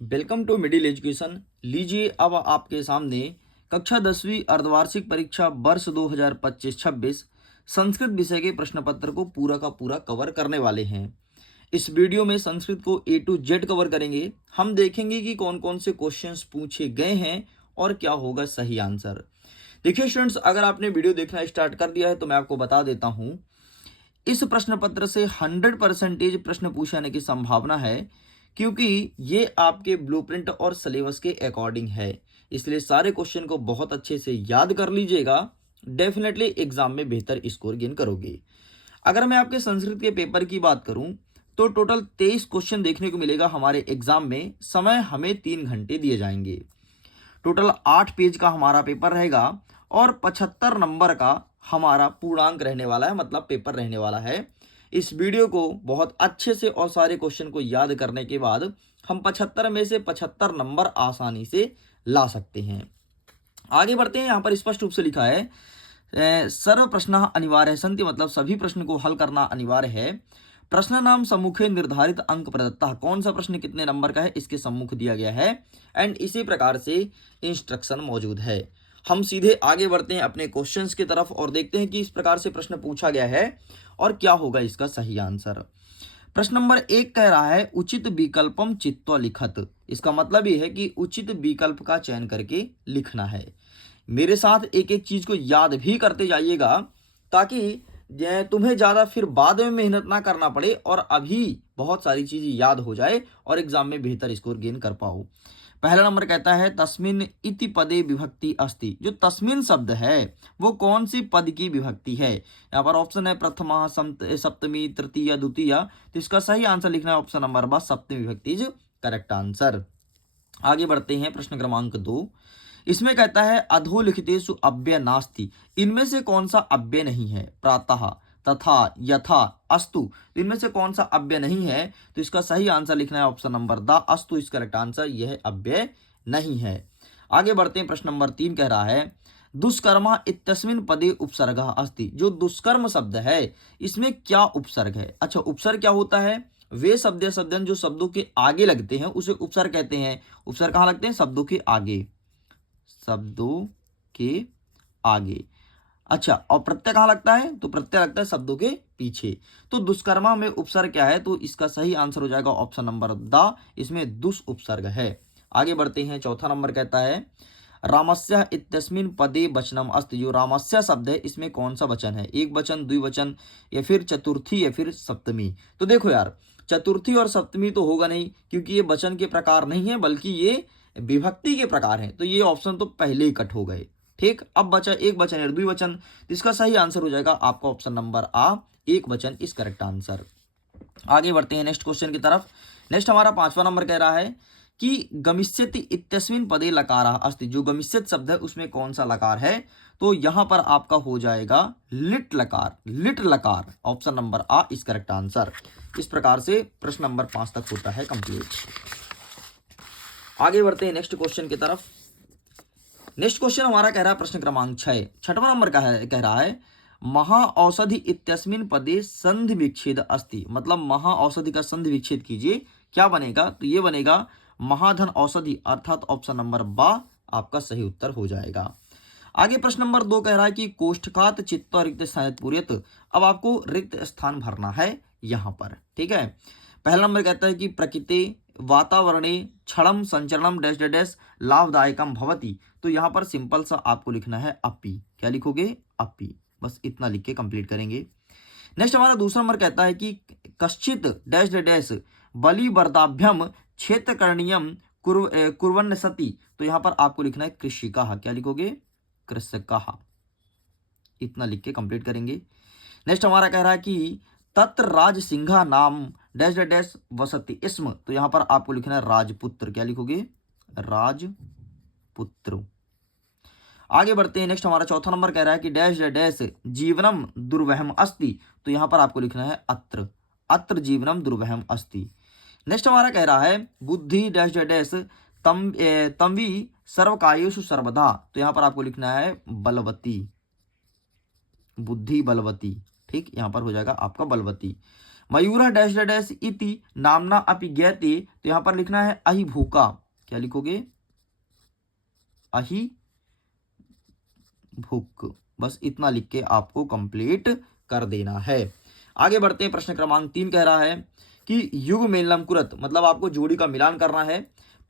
Welcome to middle education. लीजिए अब आपके सामने कक्षा 10वीं अर्धवार्षिक परीक्षा वर्ष 2025-26 संस्कृत विषय के प्रश्न पत्र को पूरा का पूरा कवर करने वाले हैं। इस वीडियो में संस्कृत को A to Z कवर करेंगे। हम देखेंगे कि कौन कौन से क्वेश्चंस पूछे गए हैं और क्या होगा सही आंसर। देखिए स्टूडेंट्स, अगर आपने वीडियो देखना स्टार्ट कर दिया है तो मैं आपको बता देता हूँ, इस प्रश्न पत्र से 100% प्रश्न पूछे जाने की संभावना है, क्योंकि ये आपके ब्लूप्रिंट और सिलेबस के अकॉर्डिंग है। इसलिए सारे क्वेश्चन को बहुत अच्छे से याद कर लीजिएगा। डेफिनेटली एग्जाम में बेहतर स्कोर गेन करोगे। अगर मैं आपके संस्कृत के पेपर की बात करूं तो टोटल 23 क्वेश्चन देखने को मिलेगा हमारे एग्जाम में। समय हमें 3 घंटे दिए जाएंगे। टोटल 8 पेज का हमारा पेपर रहेगा और 75 नंबर का हमारा पूर्णांक रहने वाला है, मतलब पेपर रहने वाला है। इस वीडियो को बहुत अच्छे से और सारे क्वेश्चन को याद करने के बाद हम 75 में से 75 नंबर आसानी से ला सकते हैं। आगे बढ़ते हैं। यहाँ पर स्पष्ट रूप से लिखा है सर्व प्रश्न अनिवार्य संति, मतलब सभी प्रश्न को हल करना अनिवार्य है। प्रश्न नाम सम्मुखे निर्धारित अंक प्रदत्ता, कौन सा प्रश्न कितने नंबर का है इसके सम्मुख दिया गया है। एंड इसी प्रकार से इंस्ट्रक्शन मौजूद है। हम सीधे आगे बढ़ते हैं अपने क्वेश्चंस की तरफ और देखते हैं कि इस प्रकार से प्रश्न पूछा गया है और क्या होगा इसका सही आंसर। प्रश्न नंबर 1 कह रहा है उचित विकल्पम चित्वा लिखत। इसका मतलब ये है कि उचित विकल्प का चयन करके लिखना है। मेरे साथ एक एक चीज को याद भी करते जाइएगा, ताकि तुम्हें ज़्यादा फिर बाद में मेहनत ना करना पड़े और अभी बहुत सारी चीज़ें याद हो जाए और एग्जाम में बेहतर स्कोर गेन कर पाओ। पहला नंबर कहता है तस्मिन इति पदे विभक्ति अस्ति। जो तस्मिन शब्द है वो कौन सी पद की विभक्ति है। यहाँ पर ऑप्शन है प्रथमा, सप्तमी, तृतीया, द्वितीया। तो इसका सही आंसर लिखना है ऑप्शन नंबर बा, सप्तमी विभक्ति इज करेक्ट आंसर। आगे बढ़ते हैं। प्रश्न क्रमांक 2, इसमें कहता है अधोलिखितेषु अव्यय नास्ति। इनमें से कौन सा अव्यय नहीं है। प्रातः, तथा, यथा, अस्तु। तो इनमें से कौन सा अव्यय नहीं है। तो इसका सही आंसर लिखना है ऑप्शन नंबर द, अस्तु इस करेक्ट आंसर। यह अव्यय नहीं है। आगे बढ़ते हैं। प्रश्न नंबर 3 कह रहा है दुष्कर्मा इत्यस्मिन् पदे उपसर्गः अस्ति। जो दुष्कर्म शब्द है इसमें क्या उपसर्ग है। अच्छा, उपसर्ग क्या होता है। वे शब्द या शब्दन जो शब्दों के आगे लगते हैं उसे उपसर्ग कहते हैं। उपसर्ग कहाँ लगते हैं, शब्दों के आगे, शब्दों के आगे। अच्छा, और प्रत्यय कहाँ लगता है, तो प्रत्यय लगता है शब्दों के पीछे। तो दुष्कर्मा में उपसर्ग क्या है, तो इसका सही आंसर हो जाएगा ऑप्शन नंबर द, इसमें दुष् उपसर्ग है। आगे बढ़ते हैं। चौथा नंबर कहता है रामस्य इत्यस्मिन् पदे वचनम अस्ति। जो रामस्य शब्द है इसमें कौन सा वचन है, एक वचन, द्विवचन, या फिर चतुर्थी, या फिर सप्तमी। तो देखो यार, चतुर्थी और सप्तमी तो होगा नहीं, क्योंकि ये वचन के प्रकार नहीं है बल्कि ये विभक्ति के प्रकार हैं। तो ये ऑप्शन तो पहले ही कट हो गए। ठीक, अब बचा एक वचन या द्विवचन। इसका सही आंसर हो जाएगा आपका ऑप्शन नंबर आ, एक वचन इस करेक्ट आंसर। आगे बढ़ते हैं नेक्स्ट क्वेश्चन की तरफ। नेक्स्ट हमारा 5वां नंबर कह रहा है कि गमिष्यति इत्यस्मिन् पदे लकारः अस्ति। जो गमिष्यत शब्द है उसमें कौन सा लकार है। तो यहां पर आपका हो जाएगा लिट लकार, लिट लकार, ऑप्शन नंबर आ इस करेक्ट आंसर। इस प्रकार से प्रश्न नंबर 5 तक होता है कंप्लीट। आगे बढ़ते हैं नेक्स्ट क्वेश्चन की तरफ। नेक्स्ट क्वेश्चन हमारा कह रहा है प्रश्न क्रमांक 6, छठवां नंबर का है, कह रहा है महाऔषधि इत्यस्मिन् पदे संधि विच्छेद अस्ति। मतलब महाऔषधि का संधि विच्छेद कीजिए, क्या बनेगा। तो ये बनेगा महाधन औषधि, अर्थात ऑप्शन नंबर बा आपका सही उत्तर हो जाएगा। आगे प्रश्न नंबर 2 कह रहा है कि कोष्ठकात चित्वा रिक्त स्थान पूर्यत। अब आपको रिक्त स्थान भरना है यहां पर। ठीक है, पहला नंबर कहता है कि प्रकृति वातावरणे क्षणम संचरणम डैश डैश डैश लाभदायकम भवति। तो यहाँ पर सिंपल सा आपको लिखना है अपी। क्या लिखोगे, अपी, बस इतना लिख के कंप्लीट करेंगे। नेक्स्ट हमारा दूसरा नंबर कहता है कि कश्चित डैश डैश डैश बलिवर्दाभ्यम क्षेत्र करणीयम कुर्वन्न सति। तो यहाँ पर आपको लिखना है कृषिका। क्या लिखोगे, कृषका, इतना लिख के कंप्लीट करेंगे। नेक्स्ट हमारा कह रहा है कि तत्र राज सिंहा नाम डैश डैश डैश वसति इसम। तो यहां पर आपको लिखना है राजपुत्र। क्या लिखोगे, राजपुत्र। आगे बढ़ते हैं। नेक्स्ट हमारा चौथा नंबर कह रहा है कि डैश डैश डैश जीवनम दुर्वहम अस्ति। तो यहां पर आपको लिखना है अत्र, अत्र जीवनम दुर्वहम अस्ति। नेक्स्ट हमारा कह रहा है बुद्धि डैश डैश डैश तंवी सर्वकायेषु सर्वदा। तो यहां पर आपको लिखना है बलवती, बुद्धि बलवती। ठीक, यहां पर हो जाएगा आपका बलवती। मयूरः डैश डैश डैश इति नामना अपि ज्ञाते, तो यहाँ पर लिखना है अहि भूका। क्या लिखोगे? अहि भूक। बस इतना लिख के आपको कंप्लीट कर देना है। आगे बढ़ते हैं, प्रश्न क्रमांक 3 कह रहा है कि युग मेलनम कुरत, मतलब आपको जोड़ी का मिलान करना है।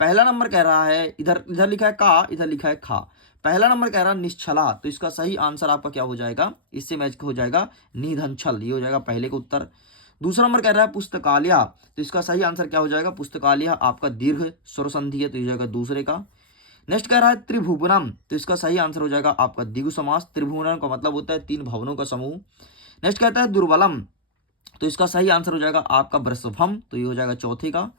पहला नंबर कह रहा है, इधर इधर लिखा है का, इधर लिखा है खा। पहला नंबर कह रहा है निश्छला, तो इसका सही आंसर आपका क्या हो जाएगा? इससे मैच हो जाएगा निधन छल, ये हो जाएगा पहले का उत्तर। दूसरा नंबर कह रहा है पुस्तकालय, तो इसका सही आंसर क्या हो जाएगा? पुस्तकालय आपका दीर्घ स्वर संधि है, तो ये हो जाएगा दूसरे का। नेक्स्ट कह रहा है त्रिभुवनम, तो इसका सही आंसर हो जाएगा आपका द्विगु समास। त्रिभुवनम का मतलब होता है 3 भवनों का समूह। नेक्स्ट कहता है दुर्बलम, तो इसका सही आंसर हो जाएगा आपका वृषभम, तो ये हो जाएगा चौथे का।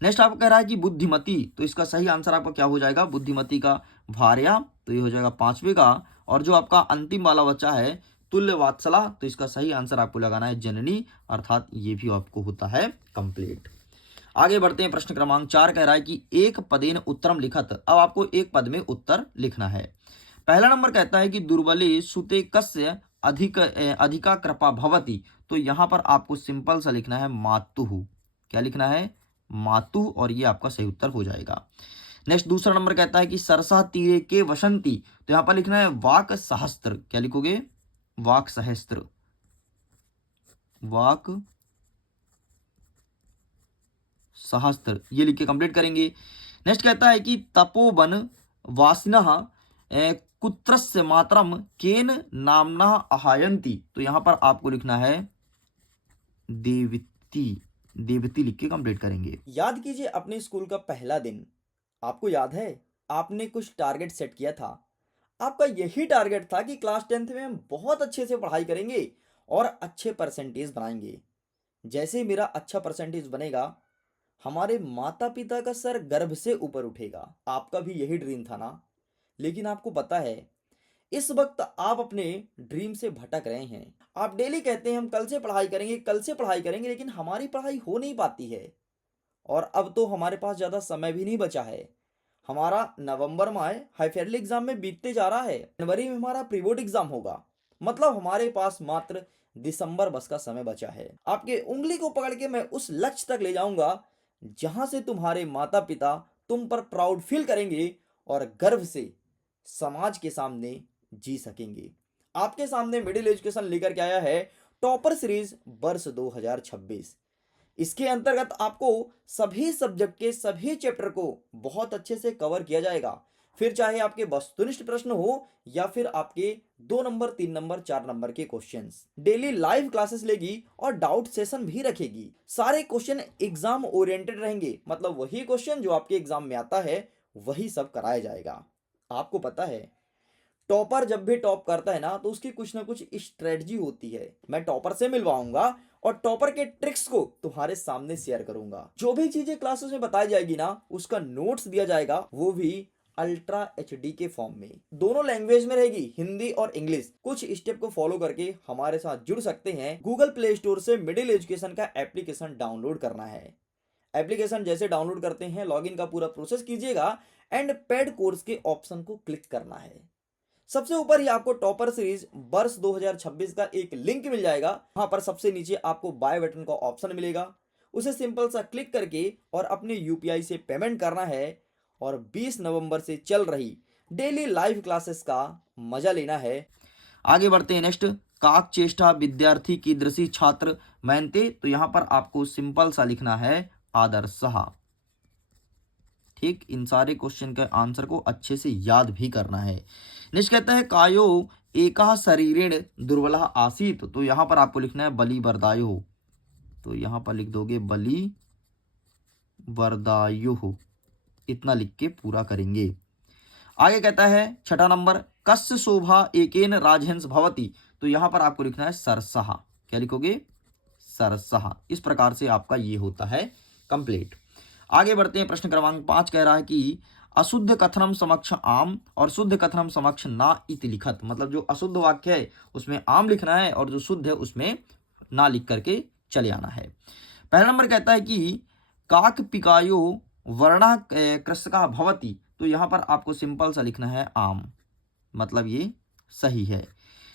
नेक्स्ट आपको कह रहा है कि बुद्धिमती, तो इसका सही आंसर आपका क्या हो जाएगा? बुद्धिमती का भार्या, तो ये हो जाएगा 5वें का। और जो आपका अंतिम वाला बच्चा है तुल्य वात्सला, तो इसका सही आंसर आपको लगाना है जननी, अर्थात ये भी आपको होता है कंप्लीट। आगे बढ़ते हैं, प्रश्न क्रमांक 4 कह रहा है कि एक पदेन उत्तरम लिखत, अब आपको एक पद में उत्तर लिखना है। पहला नंबर कहता है कि दुर्बले सुते कस्य अधिका कृपा भवति, तो यहाँ पर आपको सिंपल सा लिखना है मातुहु। क्या लिखना है? मातु, और ये आपका सही उत्तर हो जाएगा। नेक्स्ट दूसरा नंबर कहता है कि सरसा तीरे के वसंती, तो यहाँ पर लिखना है वाक सहस्त्र। क्या लिखोगे? वाक सहस्त्र, वाक सहस्त्र, ये लिख के कंप्लीट करेंगे। नेक्स्ट कहता है कि तपोवन वासिनः कुत्रस्य मातरम केन नामना आहायन्ति, तो यहाँ पर आपको लिखना है देवती। देवती लिख के कंप्लीट करेंगे। याद कीजिए अपने स्कूल का पहला दिन। आपको याद है आपने कुछ टारगेट सेट किया था। आपका यही टारगेट था कि क्लास 10th में हम बहुत अच्छे से पढ़ाई करेंगे और अच्छे परसेंटेज बनाएंगे। जैसे ही मेरा अच्छा परसेंटेज बनेगा, हमारे माता पिता का सर गर्भ से ऊपर उठेगा। आपका भी यही ड्रीम था ना? लेकिन आपको पता है इस वक्त आप अपने ड्रीम से भटक रहे हैं। आप डेली कहते हैं हम कल से पढ़ाई करेंगे, कल से पढ़ाई करेंगे, लेकिन हमारी पढ़ाई हो नहीं पाती है। और अब तो हमारे पास ज़्यादा समय भी नहीं बचा है। हमारा नवंबर में हाफ ईयरली एग्जाम में बीतते जा रहा है, जनवरी में हमारा प्री बोर्ड एग्जाम होगा, मतलब हमारे पास मात्र दिसंबर बस का समय बचा है। आपके उंगली को पकड़ के मैं उस लक्ष्य तक ले जाऊंगा जहां से तुम्हारे माता पिता तुम पर प्राउड फील करेंगे और गर्व से समाज के सामने जी सकेंगे। आपके सामने मिडिल एजुकेशन लेकर के आया है टॉपर सीरीज वर्ष 2026। इसके अंतर्गत आपको सभी सब्जेक्ट के सभी चैप्टर को बहुत अच्छे से कवर किया जाएगा। फिर चाहे आपके वस्तुनिष्ठ प्रश्न हो या फिर आपके 2 नंबर 3 नंबर 4 नंबर के क्वेश्चंस। डेली लाइव क्लासेस लेगी और डाउट सेशन भी रखेगी। सारे क्वेश्चन एग्जाम ओरिएंटेड रहेंगे, मतलब वही क्वेश्चन जो आपके एग्जाम में आता है वही सब कराया जाएगा। आपको पता है टॉपर जब भी टॉप करता है ना तो उसकी कुछ ना कुछ स्ट्रेटजी होती है। मैं टॉपर से मिलवाऊंगा और टॉपर के ट्रिक्स को तुम्हारे सामने शेयर करूंगा। जो भी चीजें क्लासेस में बताई जाएगी ना उसका नोट्स दिया जाएगा, वो भी अल्ट्रा एचडी के फॉर्म में। दोनों लैंग्वेज में रहेगी, हिंदी और इंग्लिश। कुछ स्टेप को फॉलो करके हमारे साथ जुड़ सकते हैं। गूगल प्ले स्टोर से मिडिल एजुकेशन का एप्लीकेशन डाउनलोड करना है। एप्लीकेशन जैसे डाउनलोड करते हैं लॉगिन का पूरा प्रोसेस कीजिएगा एंड पेड कोर्स के ऑप्शन को क्लिक करना है। सबसे ऊपर ही आपको टॉपर सीरीज वर्ष 2026 का एक लिंक मिल जाएगा। वहां पर सबसे नीचे आपको बाय बटन का ऑप्शन मिलेगा, उसे सिंपल सा क्लिक करके और अपने यूपीआई से पेमेंट करना है और 20 नवंबर से चल रही डेली लाइव क्लासेस का मजा लेना है। आगे बढ़ते हैं नेक्स्ट, काक चेष्टा विद्यार्थी की दृषि छात्र मेहनते, तो यहां पर आपको सिंपल सा लिखना है आदर्शः। ठीक, इन सारे क्वेश्चन के आंसर को अच्छे से याद भी करना है। नेक्स्ट कहता है कायो एका शरीरेण दुर्बला आसीत, तो यहां पर आपको लिखना है बलि वरदायो, तो यहां पर लिख दोगे बलि वरदायो, इतना लिख के पूरा करेंगे। आगे कहता है छठा नंबर कस्य शोभा एकेन राजहंस भवति, तो यहां पर आपको लिखना है सरसः। क्या लिखोगे? सरसः। इस प्रकार से आपका ये होता है कंप्लीट। आगे बढ़ते हैं, प्रश्न क्रमांक 5 कह रहा है कि अशुद्ध कथनम समक्ष आम और शुद्ध कथनम समक्ष ना इति लिखत, मतलब जो अशुद्ध वाक्य है उसमें आम लिखना है और जो शुद्ध है उसमें ना लिख करके चले आना है। पहला नंबर कहता है कि काक पिकायो वर्णा कृषका भवति, तो यहां पर आपको सिंपल सा लिखना है आम, मतलब ये सही है।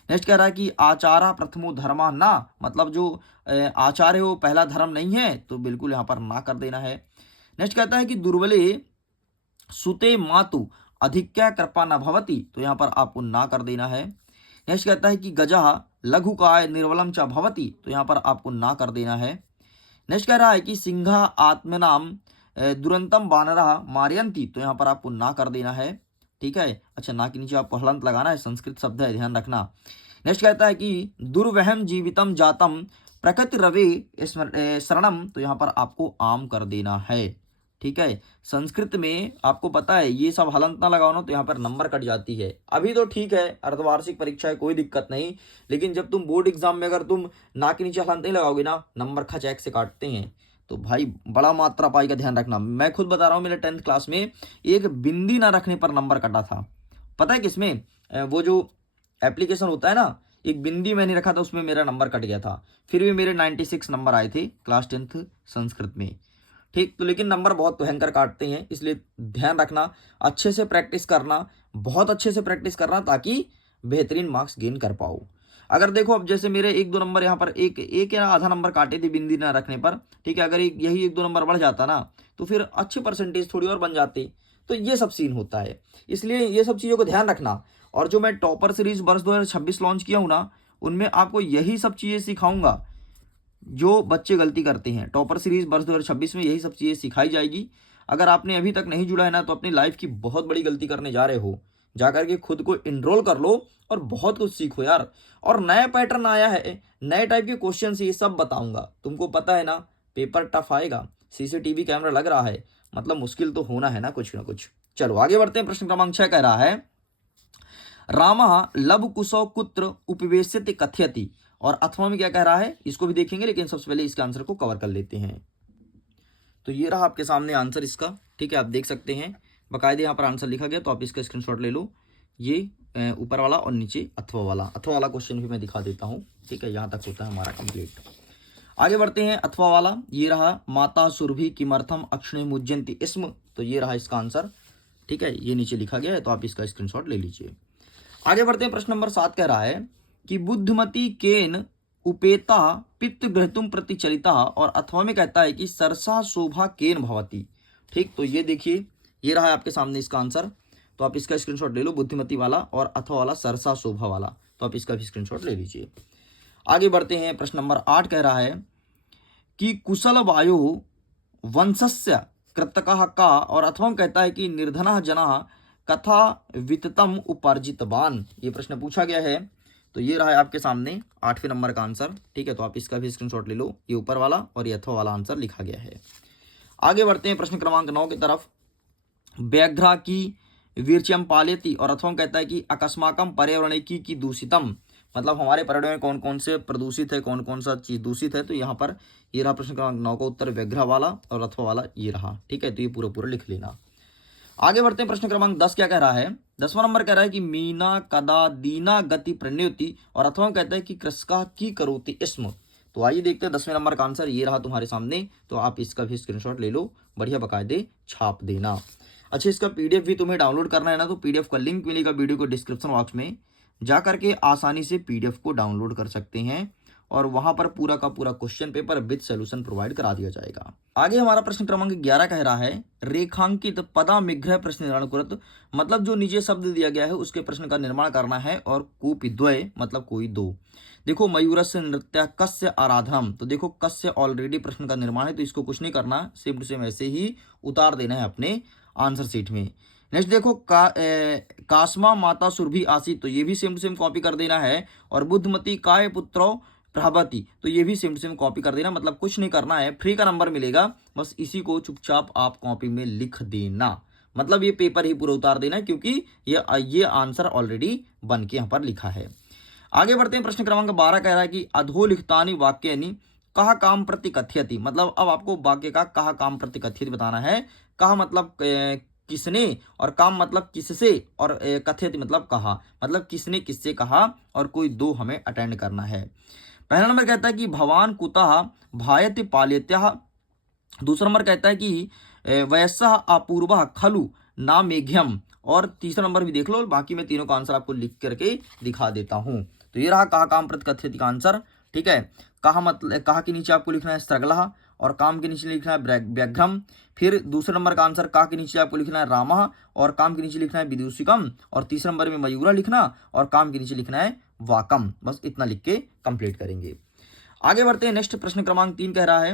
नेक्स्ट कह रहा है कि आचारा प्रथमो धर्मा ना, मतलब जो आचार्य हो पहला धर्म नहीं है, तो बिल्कुल यहाँ पर ना कर देना है। नेक्स्ट कहता है कि दुर्बले सुते मातु अधिक्या कृपा न भवति, तो यहाँ पर आपको ना कर देना है। नेक्स्ट कहता है कि गजः लघुकाय निर्बलम च भवति, तो यहाँ पर आपको ना कर देना है। नेक्स्ट कह रहा है कि सिंहा आत्मनाम दुरंतम वानरः मारयन्ति, तो यहाँ पर आपको ना कर देना है। ठीक है, अच्छा ना के नीचे आपको हलंत लगाना है, संस्कृत शब्द है, ध्यान रखना। नेक्स्ट कहता है कि दुर्वहम जीवितम जातम प्रकृति रवि शरणम, तो यहाँ पर आपको आम कर देना है। ठीक है, संस्कृत में आपको पता है ये सब हलंत ना लगाओ ना तो यहाँ पर नंबर कट जाती है। अभी तो ठीक है, अर्धवार्षिक परीक्षा है, कोई दिक्कत नहीं, लेकिन जब तुम बोर्ड एग्जाम में अगर तुम ना के नीचे हलंत नहीं लगाओगे ना, नंबर खचैक से काटते हैं। तो भाई बड़ा मात्रा पाई का ध्यान रखना। मैं खुद बता रहा हूँ, मेरे 10th क्लास में एक बिंदी ना रखने पर नंबर कटा था। पता है किसमें? वो जो एप्लीकेशन होता है ना, एक बिंदी मैंने रखा था, उसमें मेरा नंबर कट गया था। फिर भी मेरे 96 नंबर आए थे क्लास 10th संस्कृत में। ठीक, तो लेकिन नंबर बहुत भयंकर काटते हैं, इसलिए ध्यान रखना, अच्छे से प्रैक्टिस करना, बहुत अच्छे से प्रैक्टिस करना, ताकि बेहतरीन मार्क्स गेन कर पाओ। अगर देखो अब जैसे मेरे 1-2 नंबर यहाँ पर एक या आधा नंबर काटे थे बिंदी ना रखने पर, ठीक है, अगर यही 1-2 नंबर बढ़ जाता ना तो फिर अच्छे परसेंटेज थोड़ी और बन जाते। तो ये सब सीन होता है, इसलिए ये सब चीज़ों को ध्यान रखना। और जो मैं टॉपर सीरीज वर्ष 2026 लॉन्च किया हूँ ना, उनमें आपको यही सब चीज़ें सिखाऊंगा जो बच्चे गलती करते हैं। टॉपर सीरीज वर्ष 2026 में यही सब चीज़ें सिखाई जाएगी। अगर आपने अभी तक नहीं जुड़ा है ना, तो अपनी लाइफ की बहुत बड़ी गलती करने जा रहे हो। जाकर के खुद को इनरोल कर लो और बहुत कुछ सीखो यार। और नया पैटर्न आया है, नए टाइप के क्वेश्चन ये सब बताऊंगा। तुमको पता है ना, पेपर टफ आएगा, सीसीटीवी कैमरा लग रहा है, मतलब मुश्किल तो होना है ना कुछ ना कुछ। चलो आगे बढ़ते हैं। प्रश्न क्रमांक 6 कह रहा है, रामः लवकुशौ कुत्र उपवेश्यते कथयति, और अथवा में क्या कह रहा है इसको भी देखेंगे, लेकिन सबसे पहले इसके आंसर को कवर कर लेते हैं। तो ये रहा आपके सामने आंसर इसका। ठीक है, आप देख सकते हैं बाकायदे यहाँ पर आंसर लिखा गया, तो आप इसका स्क्रीनशॉट ले लो। ये ऊपर वाला और नीचे अथवा वाला क्वेश्चन भी मैं दिखा देता हूँ। ठीक है, यहाँ तक होता है हमारा कंप्लीट। आगे बढ़ते हैं। अथवा वाला ये रहा, माता सुरभि किमर्थम अक्षणे मुज्जयंती स्म, तो ये रहा इसका आंसर। ठीक है, ये नीचे लिखा गया है, तो आप इसका स्क्रीनशॉट ले लीजिए। आगे बढ़ते हैं। प्रश्न नंबर 7 कह रहा है कि बुद्धिमती केन उपेता पित्त ग्रहतुम प्रति चलिता, और अथवा में कहता है कि सरसा शोभा केन भवती। ठीक, तो ये देखिए, ये रहा है आपके सामने इसका आंसर, तो आप इसका स्क्रीनशॉट ले लो, बुद्धिमती वाला और अथवा वाला सरसा शोभा वाला, तो आप इसका भी स्क्रीनशॉट ले लीजिए। आगे बढ़ते हैं। प्रश्न नंबर 8 कह रहा है कि कुशल वायो वंशस्य कृतकः का, और अथवा में कहता है कि निर्धनः जनः कथा वित्तम उपार्जितवान। ये प्रश्न पूछा गया है, तो ये रहा है आपके सामने 8वें नंबर का आंसर। ठीक है, तो आप इसका भी स्क्रीनशॉट ले लो, ये ऊपर वाला और ये अथवा वाला आंसर लिखा गया है। आगे बढ़ते हैं प्रश्न क्रमांक 9 की तरफ। व्याघ्रा की वीर्च्यम पालेति, और अथवा कहता है कि अकस्माकम पर्यावरण की दूषितम, मतलब हमारे पर्यावरण में कौन कौन से प्रदूषित है, कौन कौन सा चीज दूषित है। तो यहाँ पर ये रहा प्रश्न क्रमांक 9 का उत्तर, व्याघ्रा वाला और अथवा वाला ये रहा। ठीक है, तो ये पूरा लिख लेना। आगे बढ़ते हैं। प्रश्न क्रमांक 10 क्या कह रहा है, 10वां नंबर कह रहा है कि मीना कदा दीना गति प्रणयोति, और अथवा कहता है कि कृषका की करोति स्म। तो आइए देखते हैं 10वें नंबर का आंसर, ये रहा तुम्हारे सामने, तो आप इसका भी स्क्रीनशॉट ले लो, बढ़िया बकायदे छाप देना। अच्छा, इसका पीडीएफ भी तुम्हें डाउनलोड करना है ना, तो पीडीएफ का लिंक मिलेगा वीडियो को डिस्क्रिप्शन बॉक्स में, जा करके आसानी से पीडीएफ को डाउनलोड कर सकते हैं, और वहां पर पूरा का पूरा question paper with solution provide करा दिया जाएगा। आगे हमारा प्रश्न क्रमांक 11 कह रहा है, रेखांकित पदा मिग्रह प्रश्न निर्माण कुरत, मतलब जो नीचे शब्द दिया गया है उसके प्रश्न का निर्माण करना है, और कूपी द्वय मतलब कोई दो। देखो मयूरस्य नृत्य कस्य आराधनम, तो देखो कस्य ऑलरेडी प्रश्न का निर्माण है, तो इसको कुछ नहीं करना, सेम टू सेम ऐसे ही उतार देना है अपने आंसर शीट में। नेक्स्ट देखो कास्मा माता सुरभि आसी, तो ये भी सेम टू सेम कॉपी कर देना है, और बुद्धमती काय पुत्रो प्रभावती, तो ये भी सेम टू सेम कॉपी कर देना, मतलब कुछ नहीं करना है, फ्री का नंबर मिलेगा, बस इसी को चुपचाप आप कॉपी में लिख देना, मतलब ये पेपर ही पूरा उतार देना, क्योंकि ये आंसर ऑलरेडी बन के यहाँ पर लिखा है। आगे बढ़ते हैं। प्रश्न क्रमांक 12 कह रहा है कि अधोलिखितानि वाक्यानि कहा काम प्रति कथयति, मतलब अब आपको वाक्य का कहा काम प्रति कथयति बताना है। कहा मतलब किसने, और काम मतलब किससे, और कथयति मतलब कहा, मतलब किसने किससे कहा, और कोई दो हमें अटेंड करना है। पहला नंबर कहता है कि भवान कुतः भायति पाल्यत्यः, दूसरा नंबर कहता है कि वयस्सः अपूर्वः खलु ना मेघ्यम, और तीसरा नंबर भी देख लो, बाकी मैं तीनों का आंसर आपको लिख करके दिखा देता हूं। तो ये रहा कहा काम प्रति कथयति का आंसर। ठीक है। कहा मतलब कहा के नीचे आपको लिखना है स्त्रगलः और काम के नीचे लिखना है व्याघ्रम। फिर दूसरे नंबर का आंसर का के नीचे आपको लिखना है रामः और काम के नीचे लिखना है विदूषिकम, और तीसरे नंबर में मयूरा लिखना और काम के नीचे लिखना है वाकम। बस इतना लिख के कंप्लीट करेंगे। आगे बढ़ते हैं। नेक्स्ट प्रश्न क्रमांक 3 कह रहा है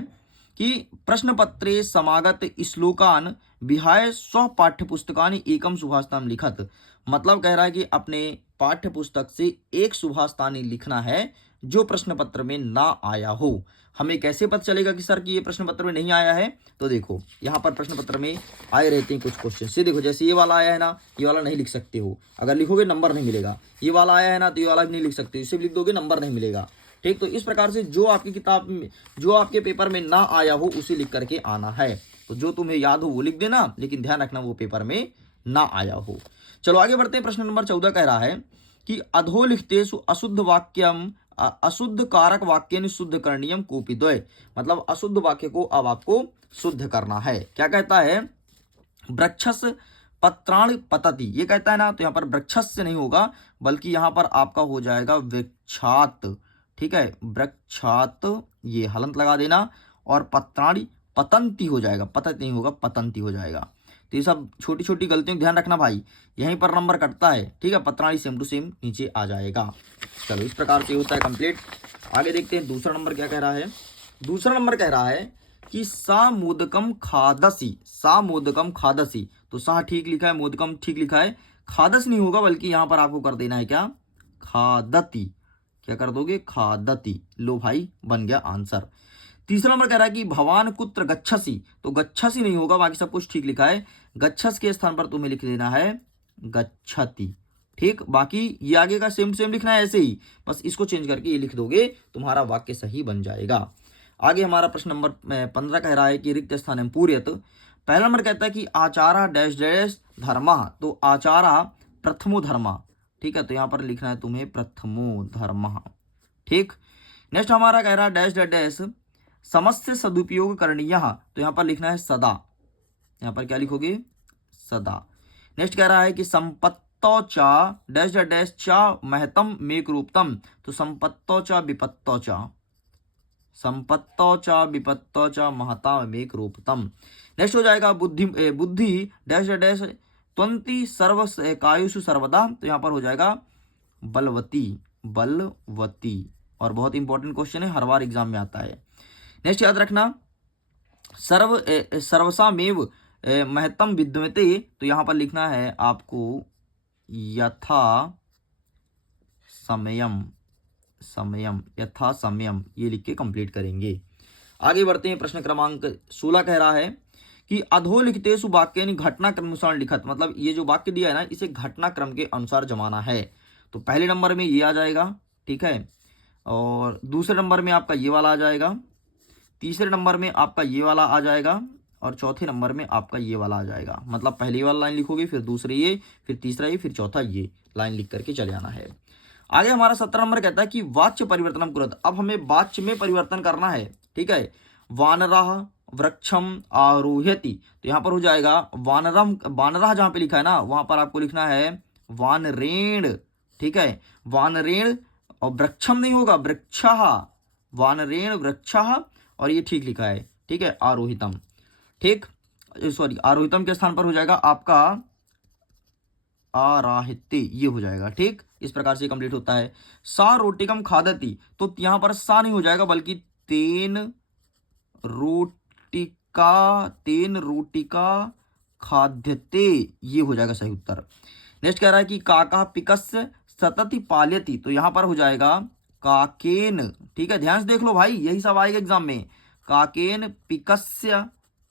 कि प्रश्न पत्रे समागत श्लोकान विहाय स्व पाठ्य पुस्तकानि एकम सुभाषितम लिखत। मतलब कह रहा है कि अपने पाठ्य पुस्तक से एक सुभाषितानी लिखना है जो प्रश्न पत्र में ना आया हो। हमें कैसे पता चलेगा कि सर कि ये प्रश्न पत्र में नहीं आया है? तो देखो यहाँ पर प्रश्न पत्र में आए रहते हैं कुछ क्वेश्चन से। देखो जैसे ये वाला आया है ना, ये वाला नहीं लिख सकते हो, अगर लिखोगे नंबर नहीं मिलेगा। ये वाला आया है ना, तो ये वाला भी नहीं लिख सकते हो, इसे भी लिख दोगे नंबर नहीं मिलेगा। ठीक, तो इस प्रकार से जो आपकी किताब में, जो आपके पेपर में ना आया हो उसे लिख करके आना है। तो जो तुम्हें याद हो वो लिख देना, लेकिन ध्यान रखना वो पेपर में ना आया हो। चलो आगे बढ़ते हैं। प्रश्न नंबर 14 कह रहा है कि अधोलिखितेषु अशुद्ध वाक्यम अशुद्ध कारक वाक्य शुद्ध करणीयम कोपिद्वय। मतलब अशुद्ध वाक्य को अब आपको शुद्ध करना है। क्या कहता है? वृक्षस पत्राण पतति, ये कहता है ना, तो यहाँ पर वृक्षस से नहीं होगा बल्कि यहाँ पर आपका हो जाएगा वृक्षात। ठीक है, वृक्षात, ये हलंत लगा देना, और पत्राणी पतंती हो जाएगा, पतत नहीं होगा, पतंती हो जाएगा। तो ये सब छोटी छोटी गलतियों का ध्यान रखना भाई, यहीं पर नंबर कटता है। ठीक है, पत्राणी सेम टू सेम नीचे आ जाएगा। चलो इस प्रकार से होता है कंप्लीट। आगे देखते हैं दूसरा नंबर क्या कह रहा है। दूसरा नंबर कह रहा है कि सा मोदकम खादसी, सा मोदकम खादसी। तो सा ठीक लिखा है, मोदकम ठीक लिखा है, खादस नहीं होगा बल्कि यहाँ पर आपको कर देना है क्या, खादती। क्या कर दोगे? खादती। लो भाई, बन गया आंसर। तीसरा नंबर कह रहा है कि भवान कुत्र गच्छसी। तो गच्छसी नहीं होगा, बाकी सब कुछ ठीक लिखा है, गच्छस के स्थान पर तुम्हें लिख देना है गच्छति। ठीक, बाकी ये आगे का सेम टू सेम लिखना है ऐसे ही, बस इसको चेंज करके ये लिख दोगे, तुम्हारा वाक्य सही बन जाएगा। आगे हमारा प्रश्न नंबर 15 कह रहा है कि रिक्त स्थान पूर्यत। पहला नंबर कहता है कि आचारा डैश डैश धर्मा। तो आचारा प्रथमो धर्मा। ठीक है, तो यहाँ पर लिखना है तुम्हें प्रथमो धर्म। ठीक, नेक्स्ट हमारा कह रहा है डैश डैश डैश समस्त सदुपयोग करणीय। तो यहाँ पर लिखना है सदा। यहाँ पर क्या लिखोगे? सदा। नेक्स्ट कह रहा है कि संपत्तो चा डैश डैश डैश चा महतम मेक रूपतम। तो संपत्तो चा विपत्तो चा, संपत्तो चा विपत्तो चा महता मेक रूपतम। नेक्स्ट हो जाएगा बुद्धि बुद्धि डैश डैश डैश त्वंति सर्व कायुषु सर्वदा। तो यहाँ पर हो जाएगा बलवती, बलवती। और बहुत इंपॉर्टेंट क्वेश्चन है, हर बार एग्जाम में आता है। नेक्स्ट याद रखना सर्वसामेव महत्तम विद्यते। तो यहाँ पर लिखना है आपको यथा समयम, समयम, यथा समयम, ये लिख के कंप्लीट करेंगे। आगे बढ़ते हैं। प्रश्न क्रमांक 16 कह रहा है कि अधोलिखितेषु वाक्यानि घटनाक्रम अनुसार लिखत। मतलब ये जो वाक्य दिया है ना, इसे घटनाक्रम के अनुसार जमाना है। तो पहले नंबर में ये आ जाएगा, ठीक है, और दूसरे नंबर में आपका ये वाला आ जाएगा, तीसरे नंबर में आपका ये वाला आ जाएगा, और चौथे नंबर में आपका ये वाला आ जाएगा। मतलब पहली वाला लाइन लिखोगे, फिर दूसरे ये, फिर तीसरा ये, फिर चौथा ये लाइन लिख करके चले जाना है। आगे हमारा 17 नंबर कहता है कि वाच्य परिवर्तन कुरत। अब हमें वाच्य में परिवर्तन करना है। ठीक है, वानराह वृक्षम आरोह्यति। तो यहाँ पर हो जाएगा वानरम, वानराह जहाँ पे लिखा है ना, वहां पर आपको लिखना है वानरेण। ठीक है, वानरेण, और वृक्षम नहीं होगा, वृक्षः, वानरेण वृक्षः, और ये ठीक लिखा है। ठीक है, आरोहितम। ठीक, सॉरी, आरोहितम के स्थान पर हो जाएगा आपका आराहित्य, ये हो जाएगा। ठीक, इस प्रकार से कंप्लीट होता है। सा रोटिकम खादती। तो यहां पर सा नहीं हो जाएगा बल्कि तेन रोटिका, तेन रोटिका खाद्यते, ये हो जाएगा सही उत्तर। नेक्स्ट कह रहा है कि काका पिकस्य सतति पाल्यति। तो यहां पर हो जाएगा काकेन। ठीक है, ध्यान से देख लो भाई, यही सब आएगा एग्जाम में। काकेन पिकस्य,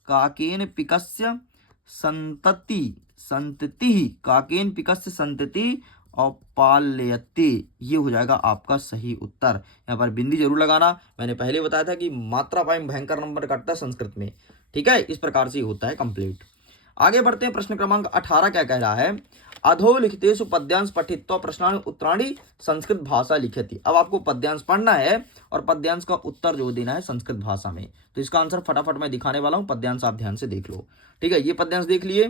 काकेन पिकस्य संतति, संतति, काकेन पिकस्य संतति और पाल्यते, ये हो जाएगा आपका सही उत्तर। यहाँ पर बिंदी जरूर लगाना, मैंने पहले बताया था कि मात्रा पाई भयंकर नंबर कटता है संस्कृत में। ठीक है, इस प्रकार से होता है कंप्लीट। आगे बढ़ते हैं। प्रश्न क्रमांक 18 क्या कह रहा है? अधोलिखितेषु पद्यांश पठित्वा प्रश्नानि उत्तराणि संस्कृत भाषा लिखति। अब आपको पद्यांश पढ़ना है और पद्यांश का उत्तर जो देना है संस्कृत भाषा में। तो इसका आंसर फटाफट मैं दिखाने वाला हूं, पद्यांश आप ध्यान से देख लो। ठीक है, ये पद्यांश देख लिए।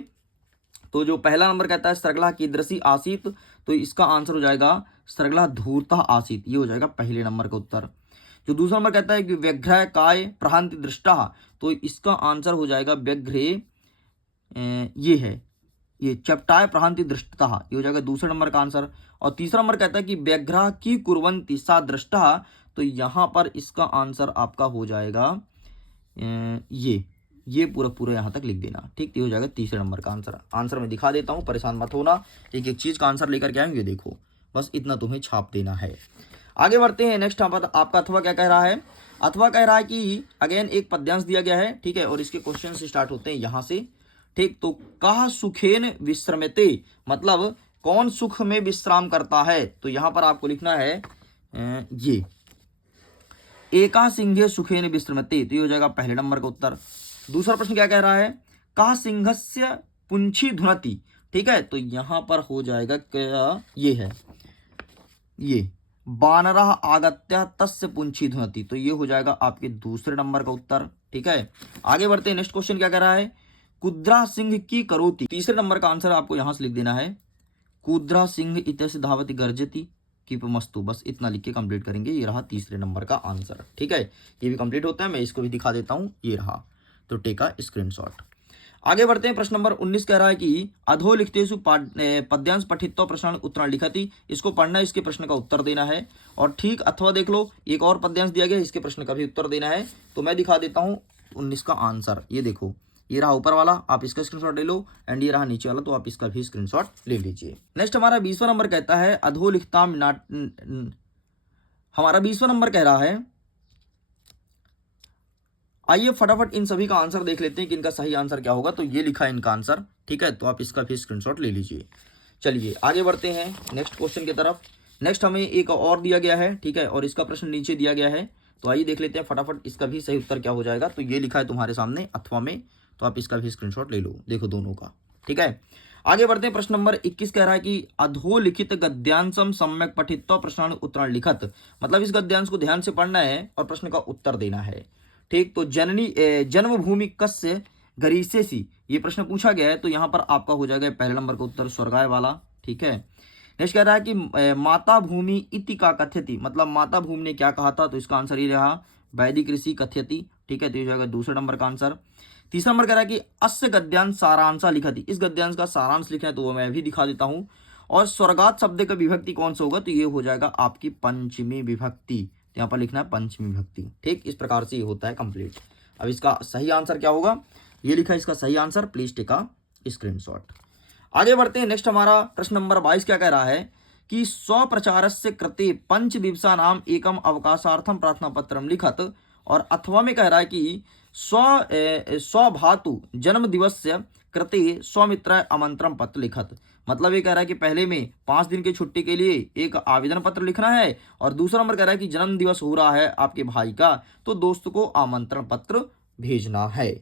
तो जो पहला नंबर कहता है स्त्रगला कीदृशी आसीत, तो इसका आंसर हो जाएगा स्त्रगला धूर्तः आसीत, ये हो जाएगा पहले नंबर का उत्तर। जो दूसरा नंबर कहता है कि व्यग्रह काय प्रहांति दृष्टा, तो इसका आंसर हो जाएगा व्यग्रे, ये है, ये चपटाय प्रहांति दृष्टता, ये हो जाएगा दूसरे नंबर का आंसर। और तीसरा नंबर कहता है कि व्यग्रह की कुर्वन्ति सा दृष्टा, तो यहाँ पर इसका आंसर आपका हो जाएगा ये पूरा पूरा यहाँ तक लिख देना, ठीक। ये हो जाएगा तीसरे नंबर का आंसर। आंसर मैं दिखा देता हूँ, परेशान मत होना, एक एक चीज़ का आंसर लेकर के आएंगे, देखो बस इतना तुम्हें छाप देना है। आगे बढ़ते हैं। नेक्स्ट आपका अथवा क्या कह रहा है? अथवा कह रहा है कि अगेन एक पद्यांश दिया गया है, ठीक है, और इसके क्वेश्चन स्टार्ट होते हैं यहाँ से, ठीक। तो कह सुखेन विश्रमते, मतलब कौन सुख में विश्राम करता है, तो यहाँ पर आपको लिखना है ये एका सिंहे सुखेन विश्रमते, तो ये हो जाएगा पहले नंबर का उत्तर। दूसरा प्रश्न क्या कह रहा है? कह सिंहस्य पुंछी धुनति, ठीक है, तो यहाँ पर हो जाएगा क्या, ये है, ये बानरः आगत्य तस्य पुंछी धुनति, तो ये हो जाएगा आपके दूसरे नंबर का उत्तर, ठीक है। आगे बढ़ते हैं। नेक्स्ट क्वेश्चन क्या कह रहा है? कुद्रा सिंह की करोति, तीसरे नंबर का आंसर आपको यहां से लिख देना है कुद्रा सिंह इतस्य धावति गर्जति कीपमस्तु, बस इतना लिख के कंप्लीट करेंगे। ये रहा तीसरे नंबर का आंसर, ठीक है। ये भी कंप्लीट होता है, मैं इसको भी दिखा देता हूं, ये रहा, तो टेक अ स्क्रीनशॉट। आगे बढ़ते हैं। प्रश्न नंबर 19 कह रहा है कि अधो लिखतेषु पद्यांश पठित्वा प्रश्न उत्तराणि लिखति, इसको पढ़ना है, इसके प्रश्न का उत्तर देना है। और ठीक अथवा देख लो, एक और पद्यांश दिया गया है, इसके प्रश्न का भी उत्तर देना है। तो मैं दिखा देता हूँ 19 का आंसर, ये देखो, ये रहा ऊपर वाला, आप इसका स्क्रीनशॉट ले लो, एंड ये रहा नीचे वाला, तो आप इसका भी स्क्रीनशॉट ले लीजिए। नेक्स्ट हमारा 20वां नंबर कहता है अधो लिखताम हमारा 20वां नंबर कह रहा है, आइए फटाफट इन सभी का आंसर देख लेते हैं कि इनका सही आंसर क्या होगा। तो ये लिखा है इनका आंसर, ठीक है, तो आप इसका भी स्क्रीनशॉट ले लीजिए। चलिए आगे बढ़ते हैं नेक्स्ट क्वेश्चन की तरफ। नेक्स्ट हमें एक और दिया गया है, ठीक है, और इसका प्रश्न नीचे दिया गया है, तो आइए देख लेते हैं फटाफट इसका भी सही उत्तर क्या हो जाएगा। तो ये लिखा है तुम्हारे सामने अथवा में, तो आप इसका भी स्क्रीनशॉट ले लो, देखो दोनों का, ठीक है। आगे बढ़ते हैं। प्रश्न नंबर 21 कह रहा है कि अधोलिखित गद्यांशम सम्यक पठित्वा प्रश्न उत्तराणि लिखत, मतलब इस गद्यांश को ध्यान से पढ़ना है और प्रश्न का उत्तर देना है, ठीक। तो जननी जन्मभूमि कस्य गरीसेसी, ये प्रश्न पूछा गया है, तो यहाँ पर आपका हो जाएगा पहले नंबर का उत्तर स्वर्गाय वाला, ठीक है। नेक्स्ट कह रहा है कि माता भूमि इति का कथ्यति, मतलब माता भूमि ने क्या कहा था, तो इसका आंसर ये रहा वैदिक ऋषि कथ्यति, ठीक है, तो ये जाएगा दूसरे नंबर का आंसर। तीसरा नंबर कह रहा है कि अस्य गद्यांश सारांशा लिखति, इस गद्यांश का सारांश लिखना है, तो वो मैं भी दिखा देता हूँ। और स्वर्गात शब्द का विभक्ति कौन सा होगा, तो ये हो जाएगा आपकी पंचमी विभक्ति, यहाँ पर लिखना है पंचमी विभक्ति, ठीक। इस प्रकार से ये होता है कंप्लीट। अब इसका सही आंसर क्या होगा, ये लिखा है इसका सही answer, please take a screenshot. आगे बढ़ते हैं। नेक्स्ट हमारा प्रश्न नंबर 22 क्या कह रहा है कि स्वप्रचारस्य कृते पंच दिवसानाम एकम अवकाशार्थम प्रार्थना पत्रम लिखत, और अथवा में कह रहा है कि स्वभातु जन्म दिवस्य कृते स्वमित्र आमंत्रण पत्र लिखत, मतलब ये कह रहा है कि पहले में 5 दिन की छुट्टी के लिए एक आवेदन पत्र लिखना है, और दूसरा नंबर कह रहा है कि जन्म दिवस हो रहा है आपके भाई का, तो दोस्त को आमंत्रण पत्र भेजना है।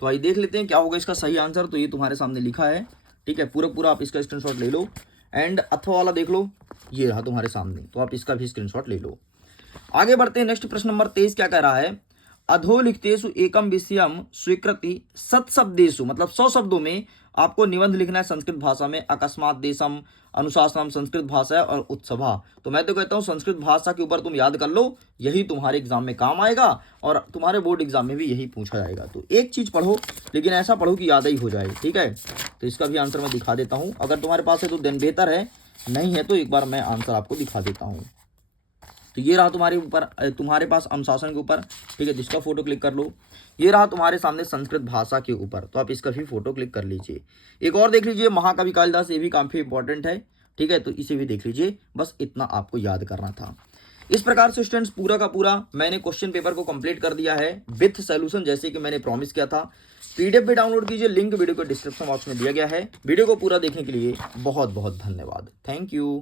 तो आइए देख लेते हैं क्या होगा इसका सही आंसर। तो ये तुम्हारे सामने लिखा है, ठीक है, पूरा पूरा आप इसका स्क्रीनशॉट ले लो, एंड अथवा वाला देख लो, ये रहा तुम्हारे सामने, तो आप इसका भी स्क्रीनशॉट ले लो। आगे बढ़ते हैं। नेक्स्ट प्रश्न नंबर 23 क्या कह रहा है, अधोलिखितेषु एकम विषयम स्वीकृति सत्शब्देषु, मतलब 100 शब्दों में आपको निबंध लिखना है संस्कृत भाषा में। अकस्मात देशम, अनुशासनम संस्कृत भाषा है, और उत्सभा। तो मैं तो कहता हूँ संस्कृत भाषा के ऊपर तुम याद कर लो, यही तुम्हारे एग्जाम में काम आएगा, और तुम्हारे बोर्ड एग्जाम में भी यही पूछा जाएगा। तो एक चीज पढ़ो, लेकिन ऐसा पढ़ो कि याद ही हो जाए, ठीक है। तो इसका भी आंसर मैं दिखा देता हूँ, अगर तुम्हारे पास है तो दिन बेहतर है, नहीं है तो एक बार मैं आंसर आपको दिखा देता हूँ। तो ये रहा तुम्हारे ऊपर, तुम्हारे पास अनुशासन के ऊपर, ठीक है, जिसका फोटो क्लिक कर लो। ये रहा तुम्हारे सामने संस्कृत भाषा के ऊपर, तो आप इसका भी फोटो क्लिक कर लीजिए। एक और देख लीजिए महाकवि कालिदास, ये भी काफी इंपॉर्टेंट है, ठीक है, तो इसे भी देख लीजिए, बस इतना आपको याद करना था। इस प्रकार से स्टूडेंट्स पूरा का पूरा मैंने क्वेश्चन पेपर को कंप्लीट कर दिया है विथ सोल्यूशन, जैसे कि मैंने प्रॉमिस किया था। पीडीएफ भी डाउनलोड कीजिए, लिंक वीडियो को डिस्क्रिप्शन बॉक्स में दिया गया है। वीडियो को पूरा देखने के लिए बहुत बहुत धन्यवाद, थैंक यू।